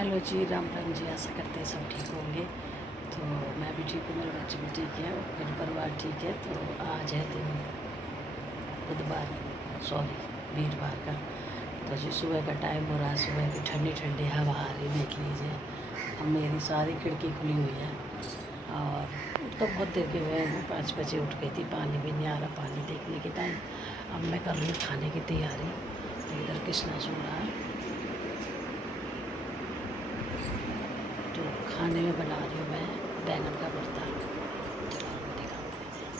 Hello जी, राम राम जी। आशा करते हैं सब ठीक होंगे। तो मैं भी ठीक हूँ, मेरे बच्चे भी ठीक है, मेरा परिवार ठीक है। तो आज है दिन बुधवार, सॉरी वीरवार का। तो जी सुबह का टाइम हो रहा है, सुबह की ठंडी ठंडी हवा आ रही, देख लीजिए। अब मेरी सारी खिड़की खुली हुई है और तो बहुत देर के हुए हैं, 5 बजे उठ गई थी। पानी भी नहीं आ रहा, पानी देखने के टाइम। अब मैं कर रही हूँ खाने की तैयारी। तो इधर कृष्णा सो रहा है, तो खाने में बना रही हूँ मैं बैंगन का भरता। चलो आपको दिखाते हैं।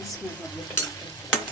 इसमें बड़े टमाटर,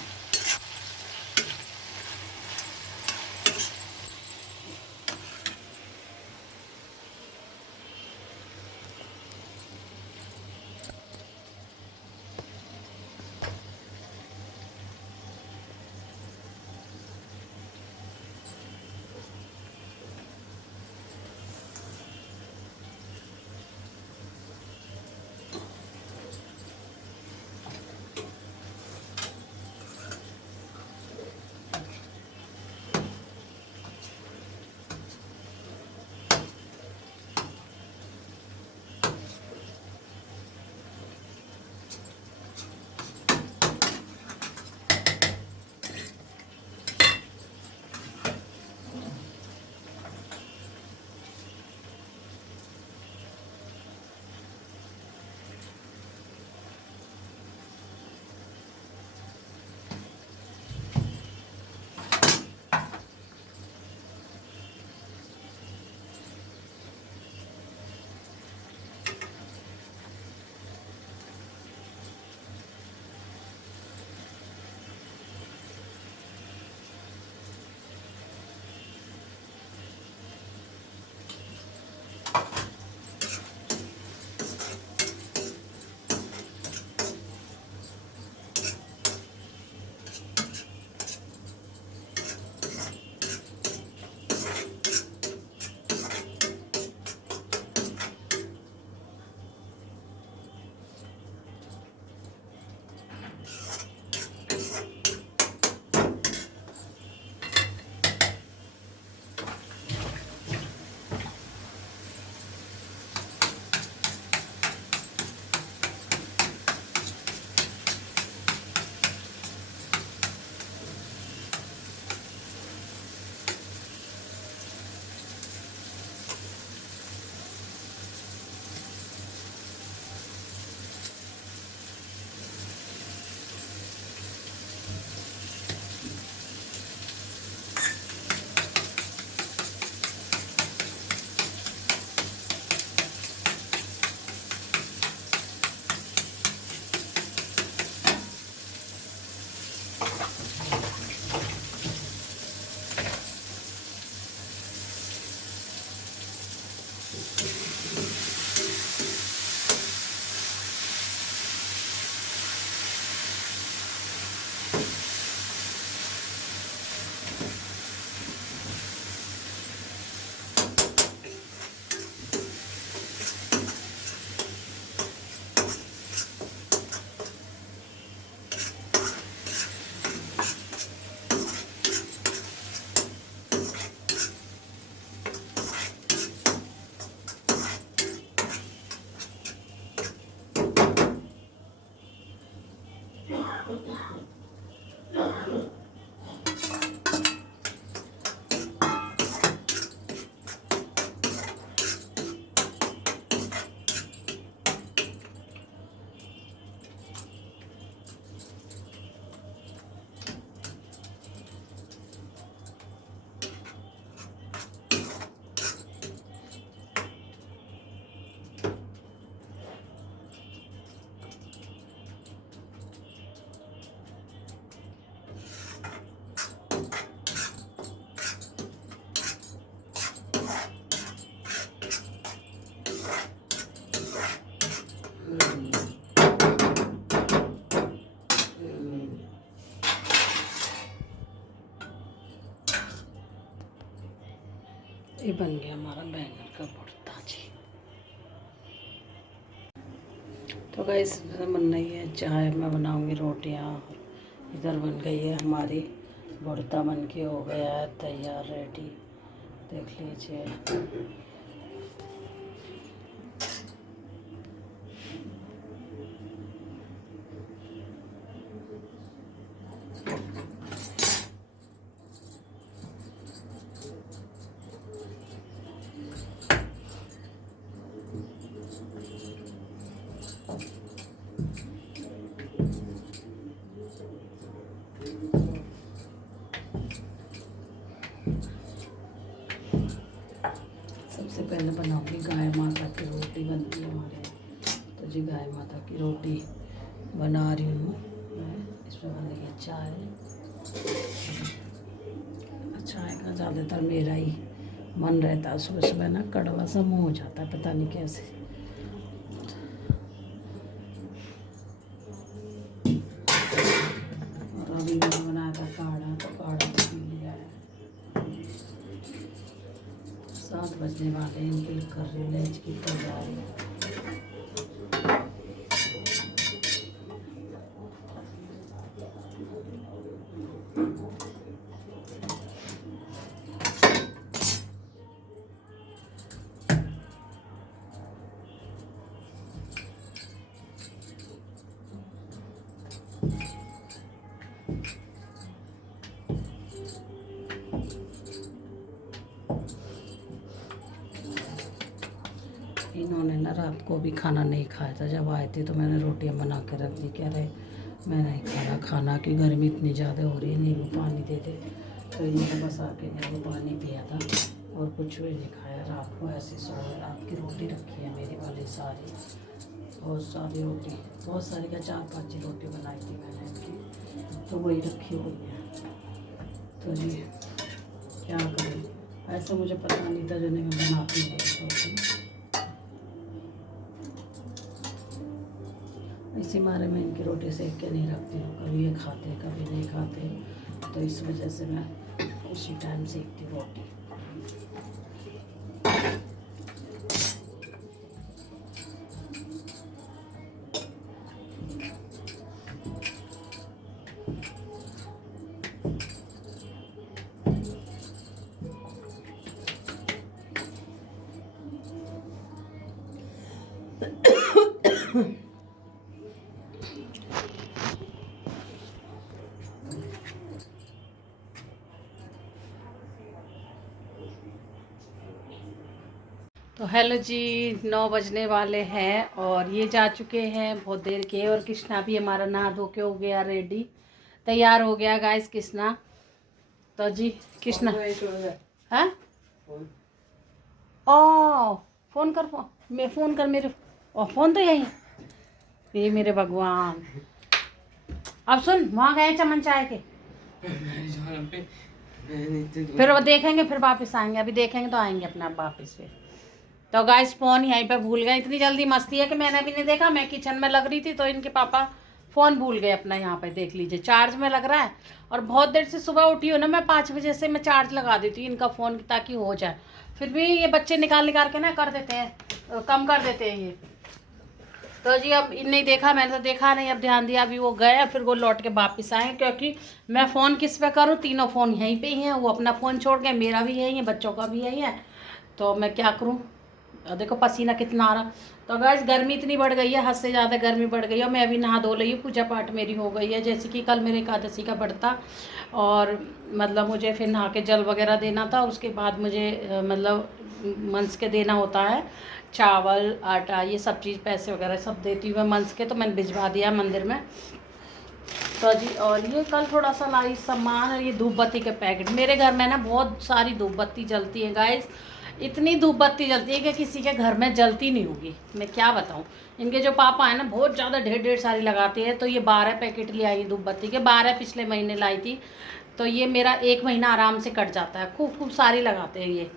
ये बन गया हमारा बैंगन का भुर्ता जी। तो गाइस बन रही है चाय, मैं बनाऊंगी रोटियां। इधर बन गई है हमारी भुर्ता, बन के हो गया है तैयार, रेडी, देख लीजिए। सबसे पहले बनाऊंगी गाय माता की रोटी, बनती है हमारे यहाँ। तो जी गाय माता की रोटी बना रही हूँ मैं। इसमें बनेगी चाय। चाय का ज़्यादातर मेरा ही मन रहता है, सुबह सुबह ना कड़वा सा मुँह हो जाता है, पता नहीं कैसे। और अभी मैंने बनाया था काढ़ा, तो काढ़ा पी लिया है। 7 बजने वाले हैं, इनके लिए कर रही हूँ लंच की तैयारी। इन्होंने ना रात को भी खाना नहीं खाया था, जब आए थे तो मैंने रोटियां बना के रख दी। कह रहे मैं नहीं खाना खाना कि गर्मी इतनी ज़्यादा हो रही है, नींबू पानी दे दे। तो इन्होंने बस आके नींबू पानी पिया था और कुछ भी नहीं खाया। रात को ऐसे सो, रात की रोटी रखी है मेरी वाली सारी, बहुत सारी रोटी, बहुत सारी का 4-5 ही रोटी बनाई थी मैंने इनकी, तो वही रखी हुई है। तो जी क्या करें, ऐसा मुझे पता नहीं था जो मैं बनाती नहीं रोटी। इसी मारे में इनकी रोटी सेक के नहीं रखती हूँ, कभी ये खाते कभी नहीं खाते, तो इस वजह से मैं उसी टाइम सेकती रोटी। तो हेलो जी, 9 बजने वाले हैं और ये जा चुके हैं बहुत देर के। और कृष्णा भी हमारा नहा धो के हो गया रेडी, तैयार हो गया गाइस कृष्णा। तो जी कृष्णा, हाँ ओ फ़ोन कर, मैं फ़ोन कर मेरे, ओ फ़ोन तो यही, ये मेरे भगवान। अब सुन, वहाँ गए चमन चाय के, फिर वो देखेंगे, फिर वापस आएंगे। अभी देखेंगे तो आएंगे अपने आप वापस फिर। तो गाइस फ़ोन यहीं पे भूल गए, इतनी जल्दी मस्ती है कि मैंने भी नहीं देखा। मैं किचन में लग रही थी तो इनके पापा फ़ोन भूल गए अपना, यहाँ पे देख लीजिए चार्ज में लग रहा है। और बहुत देर से सुबह उठी हूँ ना मैं, 5 बजे से मैं चार्ज लगा देती हूँ इनका फ़ोन ताकि हो जाए। फिर भी ये बच्चे निकाल निकाल के ना कर देते हैं, कम कर देते हैं ये। तो जी अब नहीं देखा, मैंने तो देखा नहीं, अब ध्यान दिया। अभी वो गए, फिर वो लौट के वापस आए, क्योंकि मैं फ़ोन किस पे करूँ, तीनों फ़ोन यहीं पे ही हैं। वो अपना फ़ोन छोड़ गए, मेरा भी यही है, बच्चों का भी यही है, तो मैं क्या करूँ। देखो पसीना कितना आ रहा। तो गाइस गर्मी इतनी बढ़ गई है, हद से ज़्यादा गर्मी बढ़ गई है। मैं अभी नहा धो रही हूँ, पूजा पाठ मेरी हो गई है, जैसे कि कल मेरे एकादशी का बढ़ता, और मतलब मुझे फिर नहा के जल वगैरह देना था। उसके बाद मुझे मतलब मंस के देना होता है, चावल आटा ये सब चीज़, पैसे वगैरह सब देती हूँ मैं मंस के। तो मैंने भिजवा दिया मंदिर में। तो जी और ये कल थोड़ा सा लाई सामान, और ये धूप बत्ती के पैकेट। मेरे घर में ना बहुत सारी धूप बत्ती जलती है गाइस, इतनी धूप बत्ती जलती है कि किसी के घर में जलती नहीं होगी, मैं क्या बताऊँ। इनके जो पापा हैं ना बहुत ज़्यादा ढेर सारी लगाते हैं। तो ये 12 पैकेट ले आई धूप बत्ती के, 12 पिछले महीने लाई थी। तो ये मेरा 1 महीना आराम से कट जाता है, खूब खूब सारी लगाते हैं ये।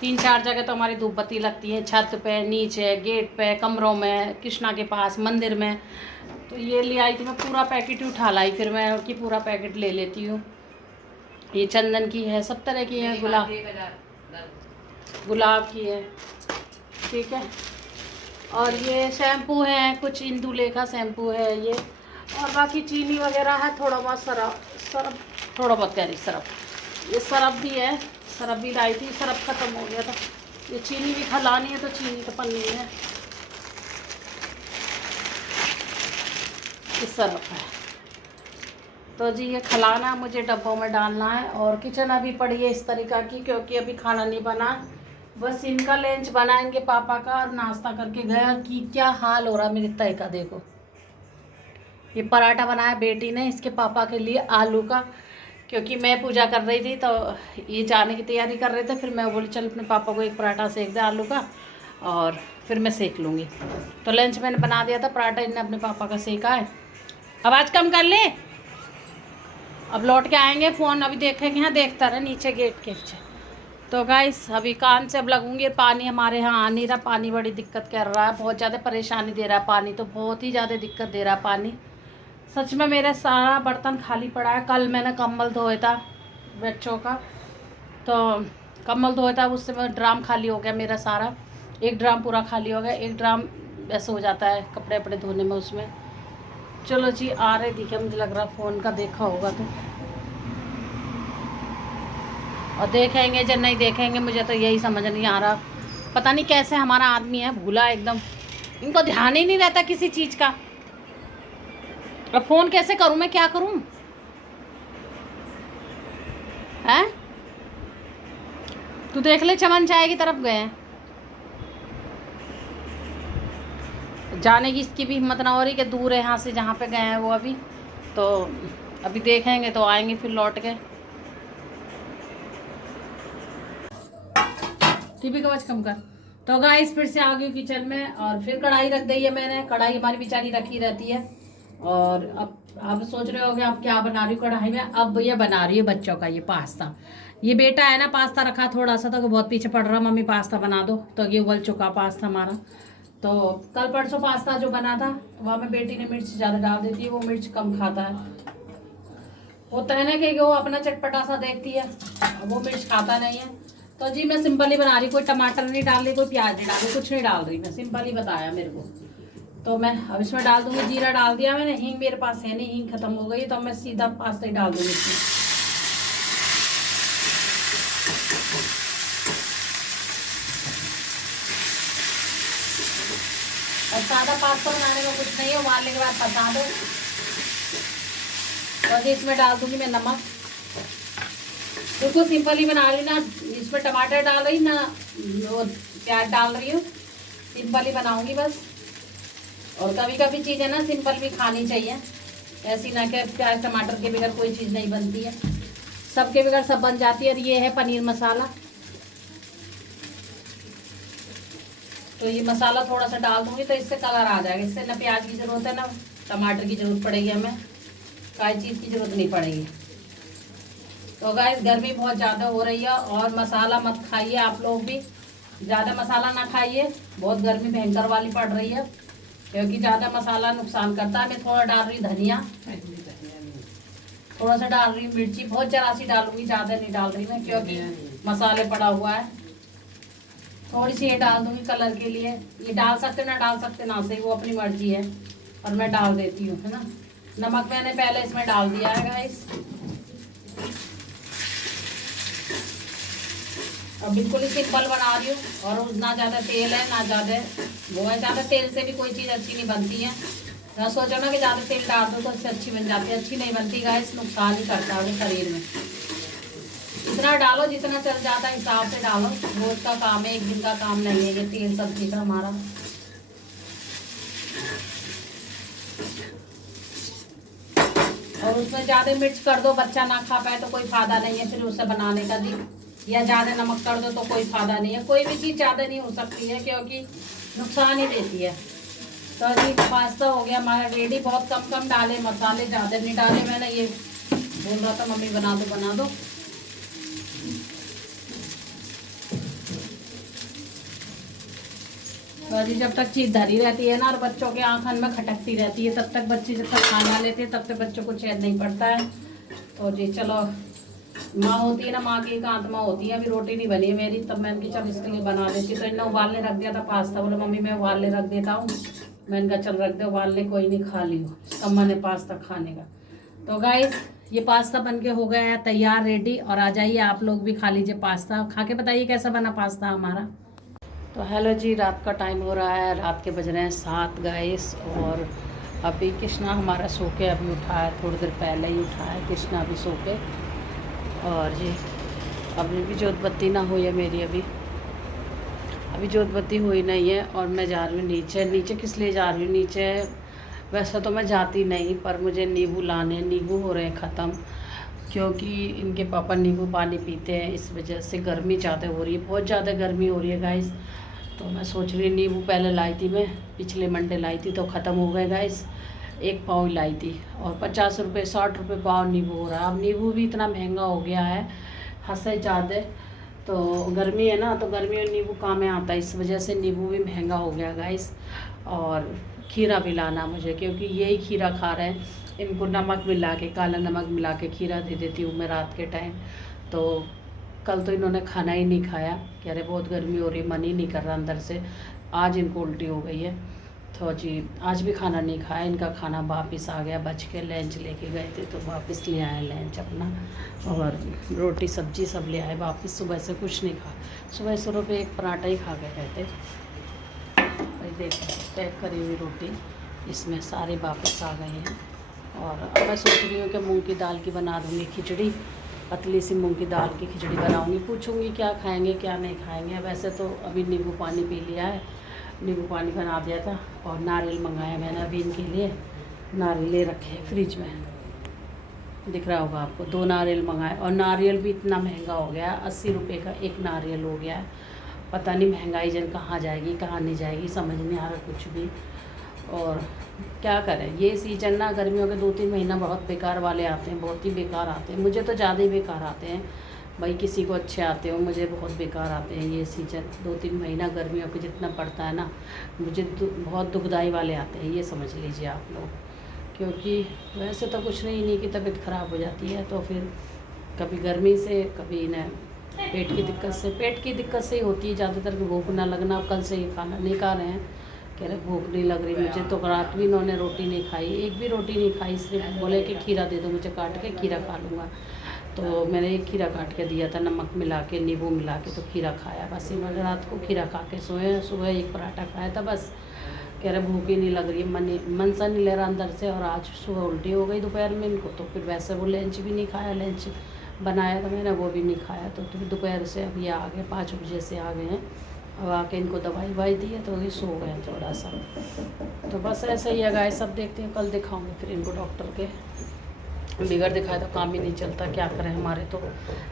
3-4 जगह तो हमारी धूप बत्ती लगती है, छत पे, नीचे, गेट पे, कमरों में, कृष्णा के पास, मंदिर में। तो ये ले आई थी मैं, पूरा पैकेट ही उठा लाई, फिर मैं कि पूरा पैकेट ले लेती हूँ। ये चंदन की है, सब तरह की है, गुलाब। गुलाब की है, ठीक है। और ये शैम्पू है, कुछ इंदुलेखा शैम्पू है ये, और बाकी चीनी वगैरह है, थोड़ा बहुत सरफ थोड़ा बहुत कह रही सरफ, ये सरफ भी है, सरफ भी लाई थी, सरफ ख़त्म हो गया था। ये चीनी भी खलानी है तो चीनी तो पन्नी है, ये सरफ है। तो जी ये खलाना मुझे डब्बों में डालना है। और किचन अभी पड़ी है इस तरीक़ा की, क्योंकि अभी खाना नहीं बना, बस इनका लंच बनाएंगे पापा का, और नाश्ता करके गया कि क्या हाल हो रहा है मेरे तय का। देखो ये पराठा बनाया बेटी ने इसके पापा के लिए आलू का, क्योंकि मैं पूजा कर रही थी तो ये जाने की तैयारी कर रहे थे, फिर मैं बोली चल अपने पापा को एक पराठा सेक दे आलू का, और फिर मैं सेक लूँगी। तो लंच मैंने बना दिया था, पराठा इन्हें अपने पापा का सेका है। आवाज़ कम कर ले, अब लौट के आएंगे, फ़ोन अभी देखेंगे, यहाँ देखता रहे नीचे गेट के नीचे। तो गाइस अभी कान से अब लगूंगी। पानी हमारे यहाँ आ नहीं रहा, पानी बड़ी दिक्कत कर रहा है, बहुत ज़्यादा परेशानी दे रहा है पानी, तो बहुत ही ज़्यादा दिक्कत दे रहा है पानी। सच में मेरा सारा बर्तन खाली पड़ा है। कल मैंने कंबल धोया था बच्चों का, तो कंबल धोया था, उससे मैं ड्राम खाली हो गया मेरा सारा, एक ड्राम पूरा खाली हो गया। एक ड्राम ऐसे हो जाता है कपड़े वपड़े धोने में उसमें। चलो जी आ रहे दिखे, मुझे लग रहा फ़ोन का देखा होगा तो, और देखेंगे जब नहीं देखेंगे, मुझे तो यही समझ नहीं आ रहा। पता नहीं कैसे हमारा आदमी है भूला एकदम, इनको ध्यान ही नहीं रहता किसी चीज़ का। अब फ़ोन कैसे करूं, मैं क्या करूं हैं? तू देख ले चमन चाय की तरफ गए हैं, जाने की इसकी भी हिम्मत ना हो रही कि दूर है यहाँ से जहाँ पे गए हैं वो अभी। तो अभी देखेंगे तो आएंगे फिर लौट के। टीवी का आवाज़ कम कर। तो गाइस फिर से आ गई किचन में, और फिर कढ़ाई रख दी है मैंने। कढ़ाई हमारी बेचारी रखी रहती है। और अब सोच रहे होगे अब क्या बना रही हूँ कढ़ाई में। अब ये बना रही है बच्चों का ये पास्ता। ये बेटा है ना, पास्ता रखा थोड़ा सा तो बहुत पीछे पड़ रहा, मम्मी पास्ता बना दो, तो ये उबल चुका पास्ता हमारा। तो कल परसों पास्ता जो बना था वहाँ में बेटी ने मिर्च ज़्यादा डाल देती है, वो मिर्च कम खाता है। होता है ना कि वो अपना चटपटा सा देखती है, वो मिर्च खाता नहीं है। तो जी मैं सिंपल ही बना रही, कोई टमाटर नहीं डाल रही, कोई प्याज नहीं डाल रही, कुछ नहीं डाल रही, मैं सिंपल ही बताया मेरे को। तो मैं अब इसमें डाल दूंगी, जीरा डाल दिया मैंने, हींग मेरे पास है नहीं, हींग खत्म हो गई, तो मैं सीधा पास्ता ही डाल दूंगी इसमें। और सादा पास्ता बनाने में कुछ नहीं है, उबालने के बाद पका दो। और इसमें डाल दूंगी मैं नमक, बिल्कुल सिंपल ही बना रही ना, इसमें टमाटर डाल रही ना प्याज डाल रही हूँ, सिंपल ही बनाऊंगी बस। और कभी कभी चीज़ है ना सिंपल भी खानी चाहिए, ऐसी ना कि प्याज टमाटर के बगैर कोई चीज़ नहीं बनती है, सबके बगैर सब बन जाती है। और ये है पनीर मसाला, तो ये मसाला थोड़ा सा डाल दूंगी तो इससे कलर आ जाएगा, इससे ना प्याज की ज़रूरत है ना टमाटर की ज़रूरत पड़ेगी, हमें कोई चीज़ की ज़रूरत नहीं पड़ेगी। तो गाइस गर्मी बहुत ज़्यादा हो रही है, और मसाला मत खाइए आप लोग भी, ज़्यादा मसाला ना खाइए, बहुत गर्मी भयंकर वाली पड़ रही है, क्योंकि ज़्यादा मसाला नुकसान करता है। मैं थोड़ा डाल रही धनिया, थोड़ा सा डाल रही मिर्ची, बहुत जरा सी डालूंगी, ज़्यादा नहीं डाल रही मैं, क्योंकि मसाले पड़ा हुआ है। थोड़ी सी ये डाल दूंगी कलर के लिए, ये डाल सकते ना डाल सकते ना, से वो अपनी मर्जी है, और मैं डाल देती हूँ, है ना। नमक मैंने पहले इसमें डाल दिया है गाइस। और बिल्कुल ही सिंपल बना रही हूँ, और ना ज़्यादा तेल है ना ज़्यादा वो है। ज़्यादा तेल से भी कोई चीज़ अच्छी नहीं बनती है, ना सोचो ना कि ज़्यादा तेल डाल दो तो इससे अच्छी बन जाती है, अच्छी नहीं बनती गाइस, नुकसान ही करता है वो शरीर में। इतना डालो जितना चल जाता है हिसाब से डालो, रोज का काम है, एक दिन का काम नहीं है ये तेल सब्जी का हमारा। और उसमें ज़्यादा मिर्च कर दो, बच्चा ना खा पाए तो कोई फायदा नहीं है फिर उसे बनाने का भी, या ज़्यादा नमक कर दो तो कोई फायदा नहीं है। कोई भी चीज़ ज़्यादा नहीं हो सकती है, क्योंकि नुकसान ही देती है। तो जी पास्ता हो गया हमारा रेडी, बहुत कम कम डाले मसाले, ज़्यादा नहीं डाले मैंने। ये बोल रहा था मम्मी बना दो बना दो। और जब तक चीज़ धरी रहती है ना और बच्चों के आंखन में खटकती रहती है, तब तक बच्चे जब तक खाना लेते हैं तब तक बच्चों को चैन नहीं पड़ता है। तो जी चलो माँ होती है ना, माँ की एक आत्मा होती है। अभी रोटी नहीं बनी है मेरी, तब मैंने कहा चल इसके लिए बना देती। तो इन्हें उबालने रख दिया था पास्ता, बोला मम्मी मैं उबालने रख देता हूँ। मैंने कहा चल रख दे उबालने, कोई नहीं खा लियो, इसका मन है पास्ता खाने का। तो गाइस ये पास्ता बन के हो गया है तैयार, रेडी। और आ जाइए आप लोग भी खा लीजिए पास्ता, खा के बताइए कैसा बना पास्ता हमारा। तो हेलो जी, रात का टाइम हो रहा है, रात के बज रहे हैं 7 गाइस। और अभी कृष्णा हमारा सो के अभी उठा है, थोड़ी देर पहले ही उठा है कृष्णा अभी सो के। और जी अभी भी जोत बत्ती ना हुई है मेरी, अभी जोत बत्ती हुई नहीं है। और मैं जा रही हूँ नीचे। नीचे किस लिए जा रही हूँ नीचे? वैसे तो मैं जाती नहीं, पर मुझे नींबू लाने, नींबू हो रहे हैं ख़त्म, क्योंकि इनके पापा नींबू पानी पीते हैं, इस वजह से गर्मी ज़्यादा हो रही है, बहुत ज़्यादा गर्मी हो रही है गाइस। तो मैं सोच रही नींबू पहले लाई थी, मैं पिछले मंडे लाई थी तो ख़त्म हो गए गाइस। 1 पाव ही लाई थी और 50 रुपये 60 रुपये पाव नींबू हो रहा है। अब नींबू भी इतना महंगा हो गया है, हद से ज़्यादा। तो गर्मी है ना, तो गर्मी में नींबू काम में आता है, इस वजह से नींबू भी महंगा हो गया गाइस। और खीरा भी लाना मुझे, क्योंकि यही खीरा खा रहे हैं। इनको नमक मिला के, काला नमक मिला के खीरा दे देती हूँ मैं रात के टाइम। तो कल तो इन्होंने खाना ही नहीं खाया, कह रहे बहुत गर्मी हो रही, मन ही नहीं कर रहा अंदर से। आज इनको उल्टी हो गई है, तो जी आज भी खाना नहीं खाया। इनका खाना वापस आ गया, बच के लंच लेके गए थे तो वापस ले आए लंच अपना, और रोटी सब्जी सब ले आए वापस। सुबह से कुछ नहीं खा, सुबह सुबह पे एक पराठा ही खा के गए थे। भाई देखिए पैक करी हुई रोटी, इसमें सारे वापस आ गए हैं। और अब मैं सोच रही हूँ कि मूंग की दाल की बना दूँगी खिचड़ी, पतली सी मूंग की दाल की खिचड़ी बनाऊँगी। पूछूँगी क्या खाएंगे क्या नहीं खाएंगे। वैसे तो अभी नींबू पानी पी लिया है, नींबू पानी बना दिया था। और नारियल मंगाया मैंने अभी इनके लिए, नारियल ले रखे हैं फ्रिज में, दिख रहा होगा आपको। 2 नारियल मंगाए, और नारियल भी इतना महंगा हो गया, 80 रुपये का एक नारियल हो गया है। पता नहीं महंगाई जन कहाँ जाएगी कहाँ नहीं जाएगी, समझ नहीं आ रहा कुछ भी। और क्या करें, ये सीजन ना गर्मियों के 2-3 महीना बहुत बेकार वाले आते हैं, बहुत ही बेकार आते हैं। मुझे तो ज़्यादा ही बेकार आते हैं भाई, किसी को अच्छे आते हो, मुझे बहुत बेकार आते हैं ये सीजन। 2-3 महीना गर्मियों के जितना पड़ता है ना, मुझे बहुत दुखदाई वाले आते हैं, ये समझ लीजिए आप लोग। क्योंकि वैसे तो कुछ नहीं, इन्हीं की तबीयत ख़राब हो जाती है, तो फिर कभी गर्मी से, कभी इन्हें पेट की दिक्कत से। पेट की दिक्कत से ही होती है ज़्यादातर, भूख ना लगना। कल से ही खाना नहीं खा रहे हैं, कह रहे भूख नहीं लग रही मुझे। तो रात भी इन्होंने रोटी नहीं खाई, एक भी रोटी नहीं खाई, सिर्फ बोले कि खीरा दे दो मुझे काट के, खीरा खा लूँगा। तो मैंने एक खीरा काट के दिया था, नमक मिला के, नींबू मिला के, तो खीरा खाया बस। इन्होंने रात को खीरा खा के सोए। सुबह एक पराठा खाया था बस। कह रहे भूख ही नहीं लग रही, मन सा नहीं ले रहा अंदर से। और आज सुबह उल्टी हो गई दोपहर में इनको, तो फिर वैसे वो लंच भी नहीं खाया, लंच बनाया था मैंने वो भी नहीं खाया। तो फिर दोपहर से अब ये आ गए, 5 बजे से आ गए हैं। अब आके इनको दवाई वाई दी है, तो ये सो गए हैं थोड़ा सा। तो बस ऐसे ही है गाइस, सब देखते हैं, कल दिखाऊंगी फिर इनको डॉक्टर के। बिगड़ दिखाए तो काम ही नहीं चलता, क्या करें हमारे तो,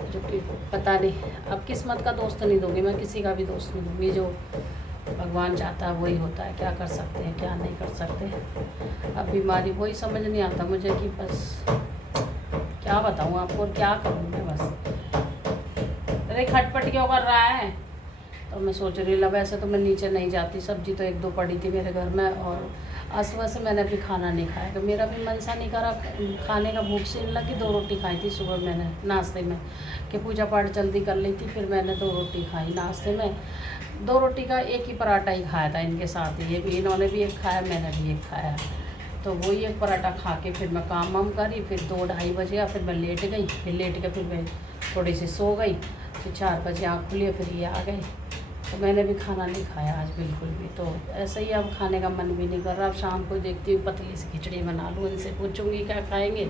जो कि पता नहीं। अब किस्मत का दोस्त नहीं दूँगी मैं, किसी का भी दोस्त नहीं दूँगी। जो भगवान चाहता है वही होता है, क्या कर सकते हैं क्या नहीं कर सकते। अब बीमारी वही समझ नहीं आता मुझे कि बस क्या बताऊँ आपको और क्या करूँ मैं। बस अरे खटपट क्यों कर रहा है? तो मैं सोच रही लगा, ऐसे तो मैं नीचे नहीं जाती, सब्जी तो 1-2 पड़ी थी मेरे घर में। और आज सुबह से मैंने अभी खाना नहीं खाया, तो मेरा भी मन सा नहीं करा खाने का, भूख से लगी। 2 रोटी खाई थी सुबह मैंने नाश्ते में, कि पूजा पाठ जल्दी कर ली थी। फिर मैंने 2 रोटी खाई नाश्ते में। 2 रोटी का एक ही पराठा ही खाया था इनके साथ, ये भी, इन्होंने भी एक खाया, मैंने भी एक खाया। तो वही एक पराठा खा के फिर मैं काम वाम करी। फिर 2-2:30 बजे फिर मैं लेट गई, फिर लेट के फिर मैं थोड़ी सी सो गई। फिर 4 बजे आँख खुली, फिर ये आ गए। तो मैंने भी खाना नहीं खाया आज बिल्कुल भी। तो ऐसे ही अब खाने का मन भी नहीं कर रहा। अब शाम को देखती हूँ पतली सी खिचड़ी बना लूँ, इनसे पूछूँगी क्या खाएंगे,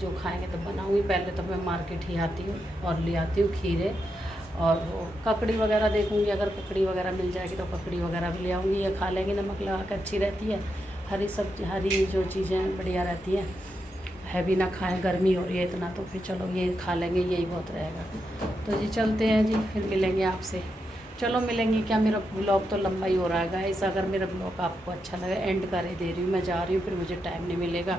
जो खाएंगे तो बनाऊँगी। पहले तो मैं मार्केट ही आती हूँ और ले आती हूँ खीरे, और वो ककड़ी वगैरह देखूँगी, अगर ककड़ी वगैरह मिल जाएगी तो ककड़ी वगैरह भी ले आऊँगी। ये खा लेंगे, नमक लगा कर, अच्छी रहती है। हरी सब्जी, हरी जो चीज़ें बढ़िया रहती हैं, हैवी ना खाएं, गर्मी हो रही है इतना, तो फिर चलो ये खा लेंगे, यही बहुत रहेगा। तो जी चलते हैं जी, फिर मिलेंगे आपसे। चलो मिलेंगे क्या, मेरा ब्लॉग तो लंबा ही हो रहा है गाइस। अगर मेरा ब्लॉग आपको अच्छा लगे, एंड कर दे रही हूँ, मैं जा रही हूँ, फिर मुझे टाइम नहीं मिलेगा।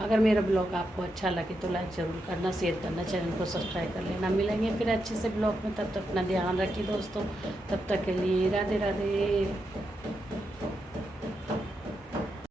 अगर मेरा ब्लॉग आपको अच्छा लगे तो लाइक ज़रूर करना, शेयर करना, चैनल को सब्सक्राइब कर लेना। मिलेंगे फिर अच्छे से ब्लॉग में, तब तक अपना ध्यान रखिए दोस्तों। तब तक के लिए राधे राधे।